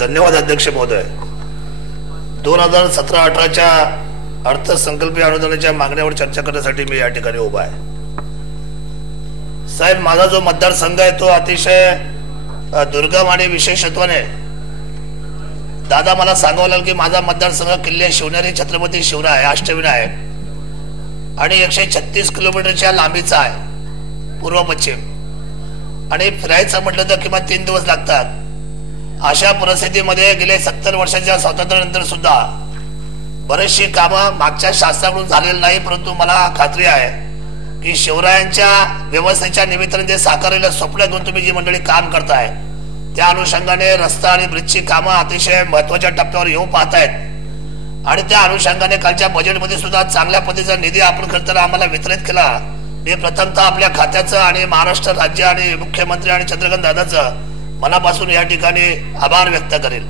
धन्यवाद अध्यक्ष महोदय. 2017-18च्या अर्थसंकल्पीय अनुदानाच्या मागण्यावर चर्चा करण्यासाठी मी या ठिकाणी उभा आहे. साहेब, माझा जो मतदारसंघ आहे तो अतिशय दुर्गम आणि विशेषत्वाने दादा मला सांगावं लागेल की माझा मतदारसंघ किल्ले शिवनेरी छत्रपती शिवराय अष्टविनायक आहे आणि 136 किलोमीटरच्या लांबीचा आहे पूर्व पश्चिम आणि फिरायचं म्हटलं तर किमान 3 दिवस लागतात. अशा परिस्थितीमध्ये गेले 70 वर्षाच्या स्वातंत्र्यानंतर सुद्धा बरेचशी कामं मागच्या शासनाकडून झालेली नाही, परंतु मला खात्री आहे की शिवरायांच्या व्यवस्थेच्या निमित्ताने जे साकारलेलं स्वप्न घेऊन तुम्ही जी मंडळी काम करताय त्या अनुषंगाने रस्ता आणि ब्रिजची कामं अतिशय महत्वाच्या टप्प्यावर येऊ पाहतायत आणि त्या अनुषंगाने कालच्या बजेटमध्ये सुद्धा चांगल्या पद्धतीचा निधी आपण खरंतर आम्हाला वितरित केला. मी प्रथमतः आपल्या खात्याचं आणि महाराष्ट्र राज्य आणि मुख्यमंत्री आणि चंद्रकांत दादाचं मनापासून या ठिकाणी आभार व्यक्त करेल.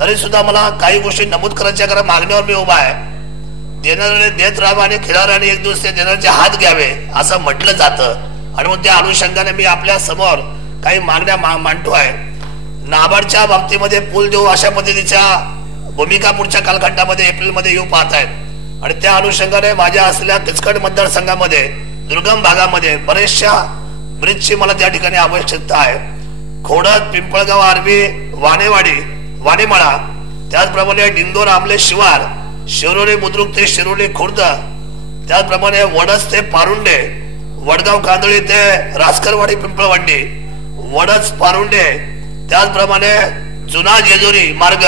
तरी सुद्धा मला काही गोष्टी नमूद करायच्या, कारण मागण्यावर मी उभा आहे. देणाऱ्याने देत राहावे आणि खिलाऱ्याने एक दिवस ते देणाऱ्याचे हात घ्यावे असं म्हटलं जातं आणि मग त्या अनुषंगाने मी आपल्या समोर काही मागण्या मांडतो आहे. नाबार्डच्या बाबतीमध्ये पूल देऊ अशा पद्धतीच्या भूमिका पुढच्या कालखंडामध्ये एप्रिलमध्ये येऊ पाहत आहेत आणि त्या अनुषंगाने माझ्या असलेल्या किचकट मतदारसंघामध्ये दुर्गम भागामध्ये बरेचशा ब्रिजची मला त्या ठिकाणी आवश्यकता आहे. खोडद, पिंपळगाव, आर्वी, वाणेमाळा, त्याचप्रमाणे डिंगोर, आमले, शिवार, शिरोली बुद्रुक ते शिरोली खुर्द, त्याचप्रमाणे वडस ते पारुंडे, वडगाव कांदळी ते रासकरवाडी पिंपळवाडी, वडस पारुंडे, त्याचप्रमाणे जुना जेजुरी मार्ग,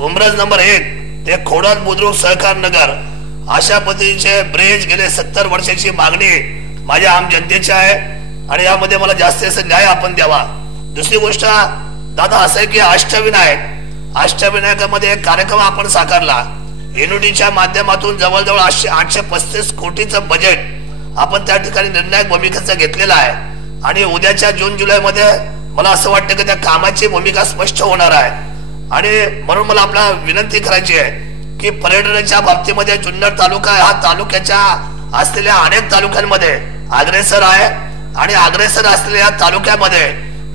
उमरज नंबर 1 ते खोडद बुद्रुक सहकार नगर, अशा पद्धतीचे ब्रिज गेले 70 वर्षाची मागणी माझ्या आम जनतेची आहे आणि यामध्ये मला जास्तीत न्याय आपण द्यावा. दुसरी गोष्ट दादा असं आहे की अष्टविनायकामध्ये एक कार्यक्रम आपण साकारला. एनओडीच्या माध्यमातून जवळजवळ 835 कोटीचं बजेट आपण त्या ठिकाणी निर्णायक भूमिकेचा घेतलेला आहे आणि उद्याच्या जून जुलै मध्ये मला असं वाटतं की त्या कामाची भूमिका स्पष्ट होणार आहे आणि म्हणून मला आपला विनंती करायची आहे की पर्यटनाच्या बाबतीमध्ये जुन्नर तालुका हा तालुक्याच्या असलेल्या अनेक तालुक्यांमध्ये अग्रेसर आहे आणि अग्रेसर असलेल्या तालुक्यामध्ये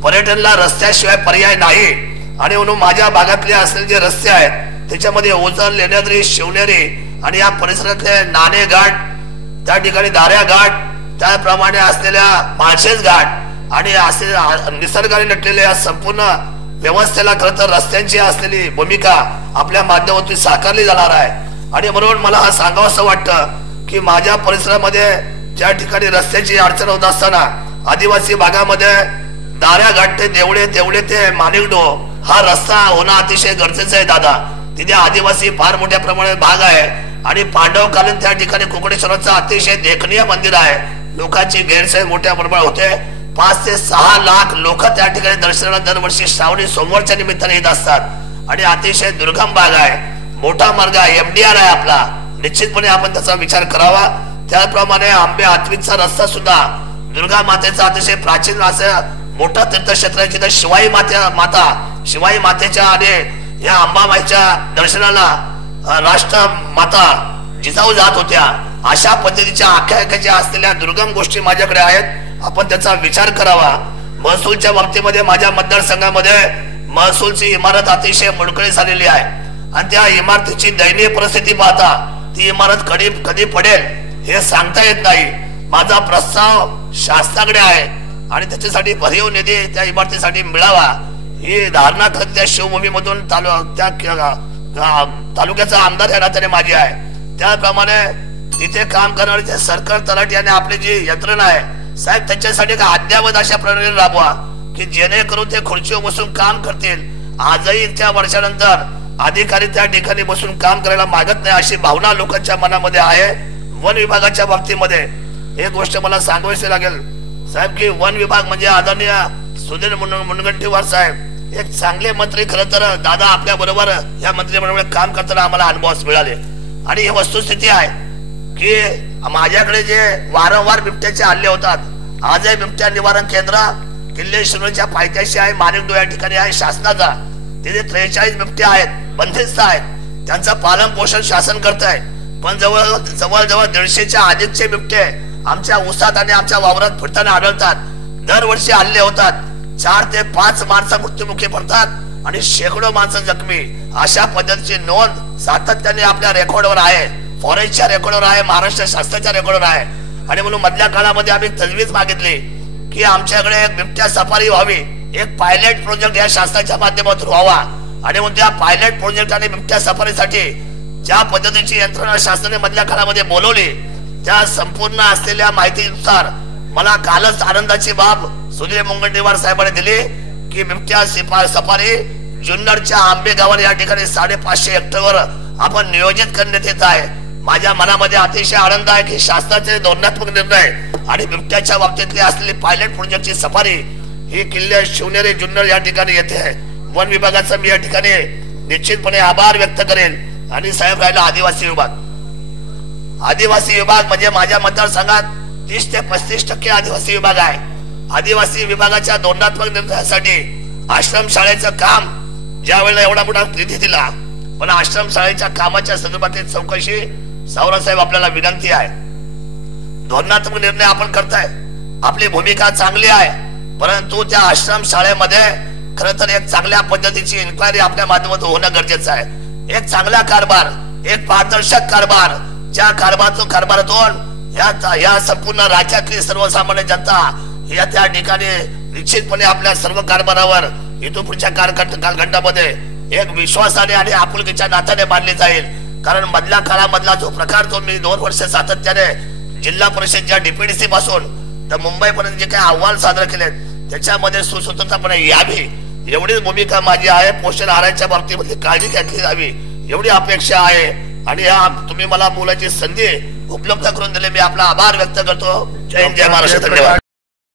पर्यटनाला रस्त्याशिवाय पर्याय नाही आणि म्हणून माझ्या भागातले असलेले जे रस्ते आहेत त्याच्यामध्ये ओझर, लेण्याद्री, शिवनेरी आणि या परिसरातले नाणे घाट, त्या ठिकाणी दाऱ्या घाट, त्याप्रमाणे असलेल्या माळशेज घाट आणि असे निसर्गाने नटलेल्या या संपूर्ण व्यवस्थेला खरं तर रस्त्यांची असलेली भूमिका आपल्या माध्यमातून साकारली जाणार आहे आणि म्हणून मला हा सांगावं असं वाटतं की माझ्या परिसरामध्ये ज्या ठिकाणी रस्त्याची अडचण होत असताना आदिवासी भागामध्ये दाऱ्या घाट ते देवळे ते माणिकडो हा रस्ता होणं अतिशय गरजेचं आहे दादा. तिथे आदिवासी फार मोठ्या प्रमाणात भाग आहे आणि पांडवकालीन त्या ठिकाणी कोकणेश्वराचं अतिशय देखणीय मंदिर आहे. लोकांची गैरसोय मोठ्या प्रमाणात होते. 5 ते 6 लाख लोक त्या ठिकाणी दर्शनाला दरवर्षी श्रावणी सोमवारच्या निमित्ताने येत असतात आणि अतिशय दुर्गम भाग आहे. मोठा मार्ग आहे, MDR आहे आपला, निश्चितपणे आपण त्याचा विचार करावा. त्याप्रमाणे आंबे आतवीचा रस्ता सुद्धा दुर्गा मातेचा अतिशय प्राचीन असं मोठा तीर्थक्षेत्र आहे जिथे शिवाई मातेच्या आणि या अंबाबाईच्या दर्शनाला राष्ट्र माता जिजाऊ जात होत्या. अशा पद्धतीच्या आख्यायिकेच्या असलेल्या दुर्गम गोष्टी माझ्याकडे आहेत, आपण त्याचा विचार करावा. महसूलच्या बाबतीमध्ये माझ्या मतदारसंघामध्ये महसूलची इमारत अतिशय मोडकळी झालेली आहे आणि त्या इमारतीची दयनीय परिस्थिती पाहता ती इमारत कधी पडेल हे सांगता येत नाही. माझा प्रस्ताव शासनाकडे आहे आणि त्याच्यासाठी भरीव निधी त्या इमारतीसाठी मिळावा ही धारणा त्या शिवभूमीमधून तालुक्याचा आमदार या नात्याने माझी आहे. त्याप्रमाणे तिथे काम करणारे जे सरकार तलाठी आणि आपली जी यंत्रणा आहे साहेब त्याच्यासाठी अद्यावत अशा प्रणाली राबवा की जेणेकरून ते खुर्चीवर बसून काम करतील. आजही त्या वर्षानंतर अधिकारी त्या ठिकाणी बसून काम करायला मागत नाही अशी भावना लोकांच्या मनामध्ये आहे. वन विभागाच्या बाबतीमध्ये एक गोष्ट मला सांगावीशी लागेल साहेब की वन विभाग म्हणजे आदरणीय सुधीर मुनगंटीवार साहेब एक चांगले मंत्री. खरं तर दादा आपल्या बरोबर या मंत्रिमंडळामध्ये काम करताना आम्हाला अनुभव मिळाले आणि ही वस्तुस्थिती आहे की माझ्याकडे जे वारंवार बिबट्याचे हल्ले होतात, आजही बिबट्या निवारण केंद्र किल्ले शिवनेरीच्या पायथ्याशी आहे, माणिकडो या ठिकाणी आहे शासनाचा. तिथे 43 बिबटे आहेत, बंदिस्त आहेत, त्यांचं पालन पोषण शासन करत आहे. पण जवळजवळ 150च्या अधिकचे बिबटे आमच्या ऊसात आणि आमच्या वावरात फिरताना आढळतात. दरवर्षी हल्ले होतात. 4 ते 5 माणसं मृत्युमुखी पडतात आणि शेकडो माणसं जखमी, अशा पद्धतीची नोंद सातत्याने आपल्या रेकॉर्डवर आहे, फॉरेस्टच्या रेकॉर्डवर आहे, महाराष्ट्र शासनाच्या रेकॉर्डवर आहे. आणि म्हणून मधल्या काळामध्ये आम्ही तजवीज मागितली की आमच्याकडे एक बिबट्या सफारी व्हावी, एक पायलट प्रोजेक्ट या शासनाच्या माध्यमातून व्हावा. आणि म्हणून त्या पायलट प्रोजेक्ट आणि बिबट्या सफारीसाठी ज्या पद्धतीची यंत्रणा शासनाने मधल्या काळामध्ये बोलवली, त्या संपूर्ण असलेल्या माहितीनुसार मला कालच आनंदाची बाब सुधीर मुनगंटीवार साहेबांनी दिली की बिबट्या सफारी जुन्नरच्या आंबे गावाला या ठिकाणी 550 हेक्टरवर आपण नियोजित करण्यात येत आहे. माझ्या मनामध्ये अतिशय आनंद आहे की शासनाचे धोरणात्मक निर्णय आणि बिबट्याच्या बाबतीतली असलेली पायलट प्रोजेक्टची सफारी ही किल्ले शिवनेरी जुन्नर या ठिकाणी येते आहे. वन विभागाचा मी या ठिकाणी निश्चितपणे आभार व्यक्त करेल. आणि साहेब राहिला आदिवासी विभाग. आदिवासी विभाग म्हणजे माझ्या मतदारसंघात 30 ते 35% आदिवासी विभाग आहे. आदिवासी विभागाच्या धोरणात्मक निर्णयासाठी आश्रमशाळेचं काम ज्या वेळेला एवढा मोठा निधी दिला, पण आश्रमशाळेच्या कामाच्या संदर्भातील चौकशी सावरासाहेब आपल्याला विनंती आहे. धोरणात्मक निर्णय आपण करताय, आपली भूमिका चांगली आहे, परंतु त्या आश्रमशाळेमध्ये खरं तर एक चांगल्या पद्धतीची इन्क्वायरी आपल्या माध्यमातून होणं गरजेचं आहे. एक चांगला कारभार, एक पारदर्शक कारभार, ज्या कारभारातून या संपूर्ण राज्यातली सर्वसामान्य जनता या त्या ठिकाणी निश्चितपणे आपल्या सर्व कारभारावर इथून पुढच्या कालखंडामध्ये एक विश्वासाने आणि आपुलकीच्या नात्याने मानली जाईल. कारण मधल्या काळामधला जो प्रकार तो मी 2 वर्ष सातत्याने जिल्हा परिषदच्या डीपीडीसी पासून तर मुंबईपर्यंत जे काही अहवाल सादर केले त्याच्यामध्ये सुसूत्रपणे यावी एवढीच भूमिका माझी आहे. पोषण आहाराच्या बाबतीमध्ये काळजी घेतली जावी एवढी अपेक्षा आहे. आणि तुम्ही मला बोलायची संधी उपलब्ध करून दिली, मी आपला आभार व्यक्त करतो. जय हिंद, जय महाराष्ट्र. धन्यवाद.